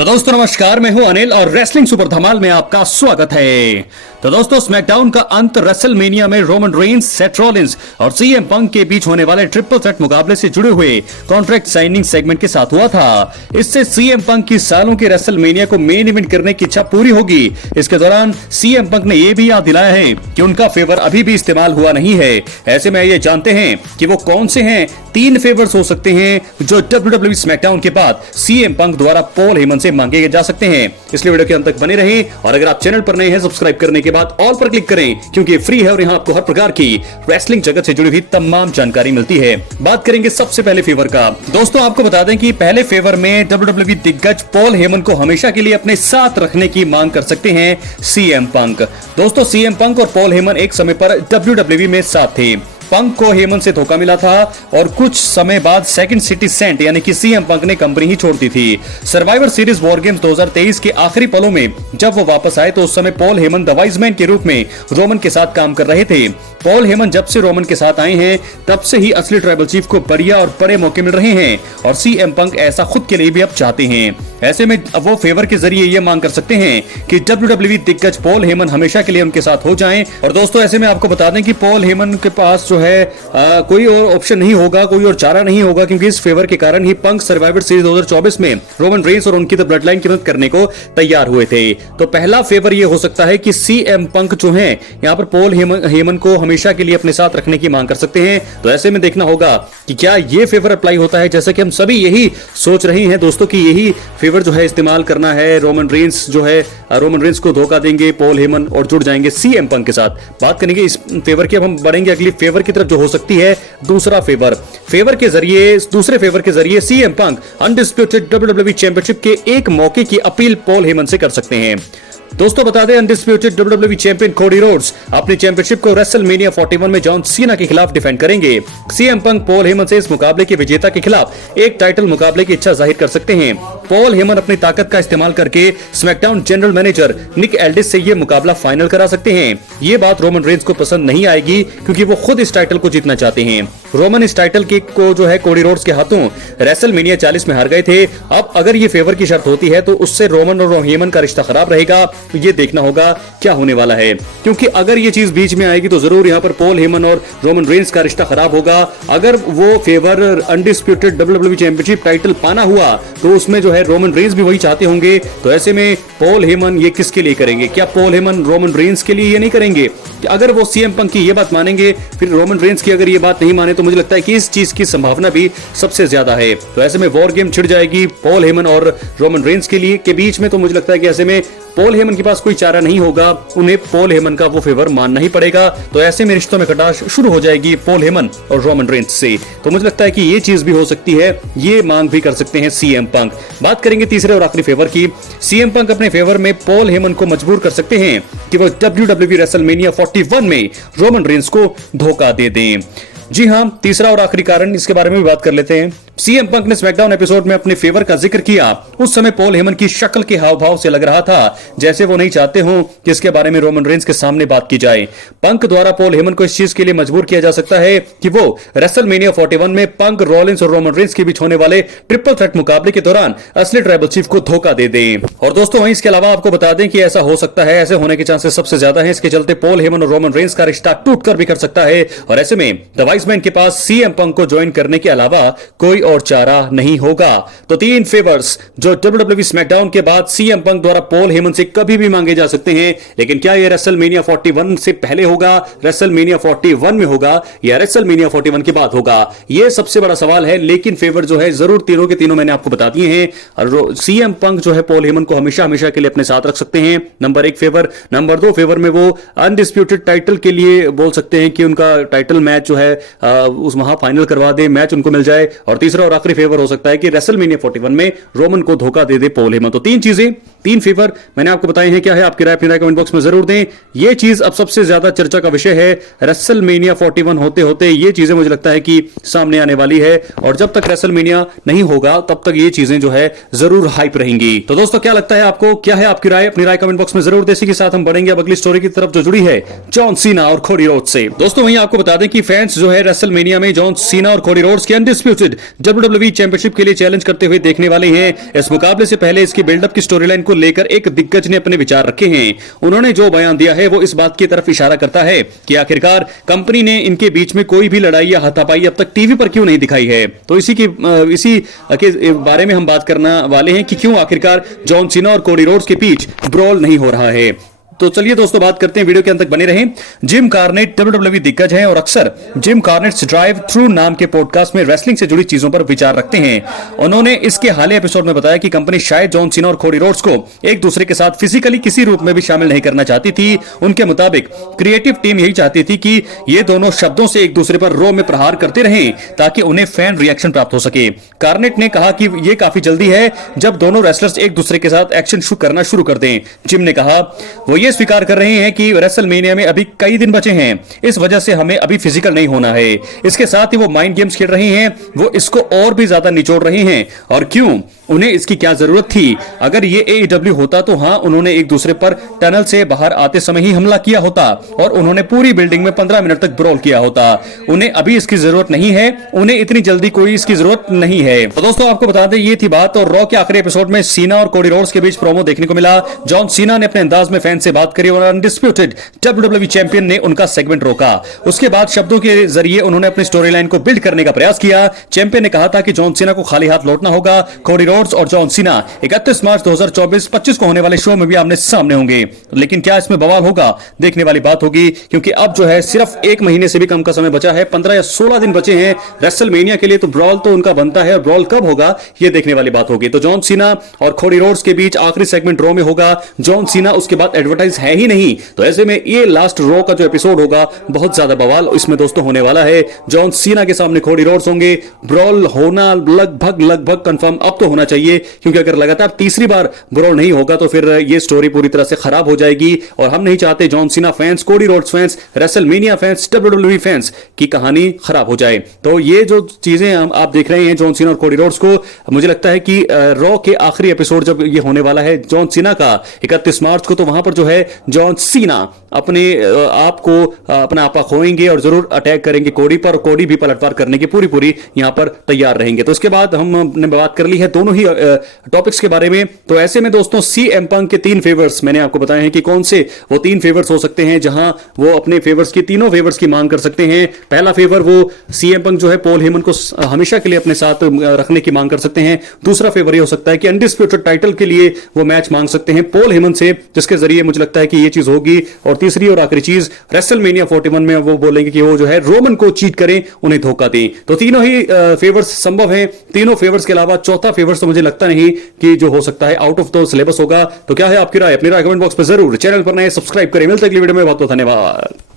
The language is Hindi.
तो दोस्तों नमस्कार, मैं हूं अनिल और रेसलिंग सुपर धमाल में आपका स्वागत है। तो दोस्तों स्मैकडाउन का अंत रेसलमेनिया में रोमन रेंस, सेथ रॉलिंस और सीएम पंक के बीच होने वाले ट्रिपल थ्रेट मुकाबले से जुड़े हुए कॉन्ट्रैक्ट साइनिंग सेगमेंट के साथ हुआ था। इससे सीएम पंक की सालों की रेसलमेनिया को मेन इवेंट करने की इच्छा पूरी होगी। इसके दौरान सीएम पंक ने यह भी याद दिलाया है कि उनका फेवर अभी भी इस्तेमाल हुआ नहीं है। ऐसे में ये जानते हैं कि वो कौन से हैं 3 फेवर्स हो सकते हैं जो WWE स्मैकडाउन के बाद सीएम पंक द्वारा पॉल हेमन से मांगे जा सकते हैं। इसलिए वीडियो के अंत तक बने रहें और अगर आप चैनल पर नए हैं सब्सक्राइब करने के बाद ऑल पर क्लिक करें, क्योंकि फ्री है और यहाँ आपको हर प्रकार की रेसलिंग जगत से जुड़ी हुई तमाम जानकारी मिलती है। बात करेंगे सबसे पहले फेवर का। दोस्तों आपको बता दें कि पहले फेवर में WWE दिग्गज पॉल हेमन को हमेशा के लिए अपने साथ रखने की मांग कर सकते हैं सीएम पंक। दोस्तों सीएम पंक और पॉल हेमन एक समय पर WWE में साथ थे। पंक को हेमन से धोखा मिला था और कुछ समय बाद सेकंड सिटी सेंट यानी कि सीएम पंक ने कंपनी ही छोड़ दी थी। सर्वाइवर सीरीज वॉर गेम्स 2023 के आखिरी पलों में जब वो वापस आए तो उस समय Paul Heyman the wise man के रूप में रोमन के साथ काम कर रहे थे। पॉल हेमन जब से रोमन के साथ आए हैं तब से ही असली ट्राइबल चीफ को बढ़िया और बड़े मौके मिल रहे हैं और सीएम पंक ऐसा खुद के लिए भी अब चाहते हैं। ऐसे में अब वो फेवर के जरिए ये मांग कर सकते हैं कि WWE दिग्गज पॉल हेमन हमेशा के लिए उनके साथ हो जाएं। और दोस्तों ऐसे में आपको बता दें कि पॉल हेमन के पास जो है कोई और ऑप्शन नहीं होगा, कोई और चारा नहीं होगा, क्योंकि इस फेवर के कारण ही पंक सर्वाइवर सीरीज 2024 में रोमन रेंस और उनकी द ब्लड लाइन की मदद करने को तैयार हुए थे। तो पहला फेवर ये हो सकता है कि सीएम पंक जो है यहाँ पर पॉल हेमन को हमेशा के लिए अपने साथ रखने की मांग कर सकते हैं। तो ऐसे में देखना होगा कि क्या ये फेवर अप्लाई होता है, जैसा कि हम सभी यही सोच रहे हैं दोस्तों कि यही फेवर जो है इस्तेमाल करना है। रोमन रेंस जो है रोमन रेंस को धोखा देंगे पॉल हेमन और जुड़ जाएंगे सीएम पंक के साथ। बात करेंगे इस फेवर की। अब हम बढ़ेंगे अगली फेवर की तरफ जो हो सकती है दूसरा फेवर। दूसरे फेवर के जरिए CM Punk undisputed WWE championship के एक मौके की अपील पॉल हेमन से कर सकते हैं। दोस्तों बता दें undisputed WWE champion Cody Rhodes अपनी चैंपियनशिप को रेसलमेनिया 41 में जॉन सीना के खिलाफ डिफेंड करेंगे। सीएम पंक पॉल हेमन से इस मुकाबले के विजेता के खिलाफ एक टाइटल मुकाबले की इच्छा जाहिर कर सकते हैं। पॉल हेमन अपनी ताकत का इस्तेमाल करके स्मैकडाउन जनरल मैनेजर निक एल्डिस से यह मुकाबला फाइनल करा सकते हैं। ये बात रोमन रेंस को पसंद नहीं आएगी क्योंकि वो खुद इस टाइटल को जीतना चाहते हैं। रोमन इस टाइटल को जो है कोडी रोड्स के हाथों रेसलमेनिया 40 में हार गए थे। अब अगर ये फेवर की शर्त होती है तो उससे रोमन और हेमन का रिश्ता खराब रहेगा। तो ये देखना होगा क्या होने वाला है, क्योंकि अगर ये चीज बीच में आएगी तो जरूर यहाँ पर पॉल हेमन और रोमन रेंस का रिश्ता खराब होगा। अगर वो favour undisputed WWE championship title पाना हुआ तो उसमें जो है रोमन रेंस भी वही चाहते होंगे। तो ऐसे में पॉल हेमन ये किसके लिए करेंगे? क्या पॉल हेमन रोमन रेंस के लिए ये नहीं करेंगे? अगर वो सीएम पंक की ये बात मानेंगे, फिर रोमन रेंस की अगर ये बात नहीं माने, तो मुझे लगता है कि इस चीज की संभावना भी सबसे ज्यादा है। तो ऐसे में वॉर गेम छिड़ जाएगी पॉल हेमन और रोमन रेंस के बीच में। तो मुझे लगता है कि ऐसे में पॉल हेमन के पास कोई चारा नहीं होगा, उन्हें पॉल हेमन का वो फेवर मानना ही पड़ेगा। तो ऐसे में रिश्तों में खटाश शुरू हो जाएगी पॉल हेमन और रोमन रेंस से। तो मुझे लगता है कि ये चीज भी हो सकती है, ये मांग भी कर सकते हैं सीएम पंक। बात करेंगे तीसरे और आखिरी फेवर की। सीएम पंक अपने फेवर में पॉल हेमन को मजबूर कर सकते हैं कि वो WWE रेसलमेनिया 41 में रोमन रेंस को धोखा दे दें। जी हां, तीसरा और आखिरी कारण, इसके बारे में भी बात कर लेते हैं। सीएम पंक ने स्मैकडाउन एपिसोड में अपने फेवर का जिक्र किया। उस समय पॉल हेमन की शक्ल के हाव भाव से लग रहा था जैसे वो नहीं चाहते हो कि इसके बारे में रोमन रेंस के सामने बात की जाए। पंक द्वारा पॉल हेमन को इस चीज के लिए मजबूर किया जा सकता है कि वो रेसलमेनिया 41 में पंक, रॉलिंस और रोमन रेंस के बीच होने वाले ट्रिपल थ्रेट मुकाबले के दौरान असली ट्राइबल चीफ को धोखा दे दें। और दोस्तों वहीं इसके अलावा आपको बता दें कि ऐसा हो सकता है, ऐसे होने के चांसेस सबसे ज्यादा है। इसके चलते पॉल हेमन और रोमन रेंस का रिश्ता टूट कर भी कर सकता है और ऐसे में द वाइज मैन के पास सीएम पंक को ज्वाइन करने के अलावा कोई और चारा नहीं होगा। तो 3 फेवर्स जो WWE स्मैकडाउन के बाद सीएम पंक द्वारा पॉल हेमन से कभी भी मांगे जा सकते हैं। लेकिन क्या यह रेसलमेनिया 41 से पहले होगा, रेसलमेनिया 41 में होगा या रेसलमेनिया 41 के बाद होगा? यह सबसे बड़ा सवाल है। लेकिन फेवर जो है जरूर तीनों के तीनों मैंने आपको बता दिए हैं। और सीएम पंक जो है पॉल हेमन को हमेशा हमेशा के लिए अपने साथ रख सकते हैं, नंबर 1 फेवर। नंबर 2 फेवर में वो अनडिस्प्यूटेड टाइटल के लिए बोल सकते हैं कि उनका टाइटल मैच जो है उस वहां फाइनल करवा दे, मैच उनको मिल जाए। और तीसरा और आखिरी फेवर हो सकता है कि रेसलमेनिया 41 में रोमन को धोखा दे दे पॉल हेमन। तो 3 चीजें, 3 फेवर मैंने आपको बताए हैं। क्या है आपकी राय? अपनी राय कमेंट बॉक्स में जरूर दें। ये चीज अब सबसे ज्यादा चर्चा का विषय है। रेसलमेनिया 41 होते होते ये चीजें मुझे लगता है कि सामने आने वाली है और जब तक रेसलमेनिया नहीं होगा तब तक ये चीजें जो है जरूर हाइप रहेंगी। तो दोस्तों क्या लगता है आपको? क्या है आपकी राय? अपनी राय कमेंट बॉक्स में जरूर दें। इसी के साथ हम बढ़ेंगे अब अगली स्टोरी की तरफ जो जुड़ी है जॉन सीना और कोडी रोड्स से। दोस्तों वहीं आपको बता दें कि फैंस जो है है रेसलमेनिया में जॉन सीना और कोडी रोड्स के अनडिस्प्यूटेड WWE चैंपियनशिप के लिए चैलेंज करते हुए देखने वाले हैं। इस मुकाबले से पहले इसकी बिल्डअप की स्टोरी लाइन को लेकर एक दिग्गज ने अपने विचार रखे हैं। उन्होंने जो बयान दिया है वो इस बात की तरफ इशारा करता है कि आखिरकार कंपनी ने इनके बीच में कोई भी लड़ाई या हाथापाई अब तक टीवी पर क्यों नहीं दिखाई है। तो इसी के बारे में हम बात करने वाले हैं कि क्यों आखिरकार जॉन सीना और कोडी रोड्स के बीच ब्रॉल नहीं हो रहा है। तो चलिए दोस्तों बात करते हैं, वीडियो के अंत तक बने रहें। जिम कार्नेट WWE दिग्गज हैं और अक्सर जिम कार्नेट्स ड्राइव थ्रू नाम के पॉडकास्ट में रेसलिंग से जुड़ी चीजों पर विचार रखते हैं। उन्होंने इसके हालिया एपिसोड में बताया कि कंपनी शायद जॉन सीना और कोडी रोड्स को एक दूसरे के साथ फिजिकली किसी रूप में भी शामिल नहीं करना चाहती थी। उनके मुताबिक क्रिएटिव टीम यही चाहती थी कि ये दोनों शब्दों से एक दूसरे पर रो में प्रहार करते रहें ताकि उन्हें फैन रिएक्शन प्राप्त हो सके। कार्नेट ने कहा कि यह काफी जल्दी है जब दोनों रेसलर्स एक दूसरे के साथ एक्शन करना शुरू कर दें। जिम ने कहा वो ये स्वीकार कर रहे हैं कि रेसलमेनिया में अभी कई दिन बचे हैं, इस वजह से हमें अभी फिजिकल नहीं होना है। इसके साथ ही वो माइंड गेम्स खेल रहे हैं, वो इसको और भी ज्यादा निचोड़ रहे हैं। और क्यों, उन्हें इसकी क्या जरूरत थी? अगर ये AEW होता तो हां, उन्होंने एक दूसरे पर टनल से बाहर आते समय ही हमला किया होता और उन्होंने पूरी बिल्डिंग में 15 मिनट तक ब्रॉल किया होता। उन्हें अभी इसकी जरूरत नहीं है, उन्हें इतनी जल्दी कोई इसकी जरूरत नहीं है। तो दोस्तों आपको बता दें ये थी बात। और रॉ के आखिरी एपिसोड में सीना और कोडी रोड्स के बीच प्रोमो देखने को मिला। जॉन सीना ने अपने अंदाज में फैन से बात करी और अनडिस्प्यूटेड WWE चैंपियन ने उनका सेगमेंट रोका। उसके बाद शब्दों के जरिए उन्होंने अपनी स्टोरी लाइन को बिल्ड करने का प्रयास किया। चैंपियन ने कहा था कि जॉन सीना को खाली हाथ लौटना होगा। कोडी रोड्स और जॉन सीना 31 मार्च 2024-25 को होने वाले शो में भी आमने सामने होंगे। लेकिन क्या इसमें बवाल होगा? देखने वाली बात होगी, क्योंकि अब जो है सिर्फ एक महीने से भी कम का समय बचा है। 15 या 16 दिन बचे हैं रेसलमेनिया के लिए। तो ब्रॉल तो उनका बनता है और ब्रॉल कब होगा ये देखने वाली बात होगी। तो जॉन सीना और कोडी रोड्स के बीच आखिरी सेगमेंट रॉ में होगा। जॉन सीना उसके बाद एडवर्टाइज है ही नहीं, तो ऐसे में ये लास्ट रॉ का जो एपिसोड होगा बहुत ज्यादा बवाल इसमें दोस्तों होने वाला है। जॉन सीना के सामने कोडी रोड्स होंगे। ब्रॉल होना लगभग कंफर्म अब तो होना चाहिए, क्योंकि अगर लगातार तीसरी बार ब्रॉल नहीं होगा तो फिर ये स्टोरी पूरी तरह से खराब हो जाएगी। और हम नहीं चाहते John Cena fans, Cody Rhodes fans, WrestleMania fans, WWE fans की कहानी खराब हो जाए। तो ये जो चीजें आप देख रहे हैं जॉन सीना और कोडी रोड्स को, मुझे लगता है कि रॉ के आखिरी एपिसोड जब ये होने वाला है जॉन सीना का 31 मार्च को, तो वहां पर जो है जॉन सीना अपने आप को अपना आपा खोएंगे और जरूर अटैक करेंगे कोडी पर। कोडी भी पलटवार करने की पूरी यहां पर तैयार रहेंगे। तो उसके बाद हमने बात कर ली है दोनों ही टॉपिक्स के बारे में। तो ऐसे में दोस्तों CM पंक के 3 फेवर्स मैंने आपको बताए हैं कि कौन से वो 3 फेवर्स हो सकते हैं जहां वो अपने फेवर्स की, तीनों फेवर्स की मांग कर सकते हैं। पहला फेवर वो CM पंक जो है पॉल हेमन को हमेशा के लिए अपने साथ रखने की मांग कर सकते हैं। दूसरा फेवर ये हो सकता है कि अनडिस्प्यूटेड टाइटल के लिए वो मैच मांग सकते हैं पॉल हेमन से, जिसके जरिए मुझे लगता है कि ये चीज होगी। और तीसरी और आखिरी चीज, रेसलमेनिया 41 में वो बोलेंगे कि वो जो है रोमन को चीट करें, उन्हें धोखा दें। तो तीनों ही फेवर्स संभव हैं। तीनों फेवर्स के अलावा चौथा फेवर्स तो मुझे लगता नहीं कि जो हो सकता है आउट ऑफ द सिलेबस होगा। तो क्या है आपकी राय? अपनी राय कमेंट बॉक्स पर जरूर। चैनल पर नए सब्सक्राइब करें। मिलते हैं अगली वीडियो में। बहुत बहुत धन्यवाद।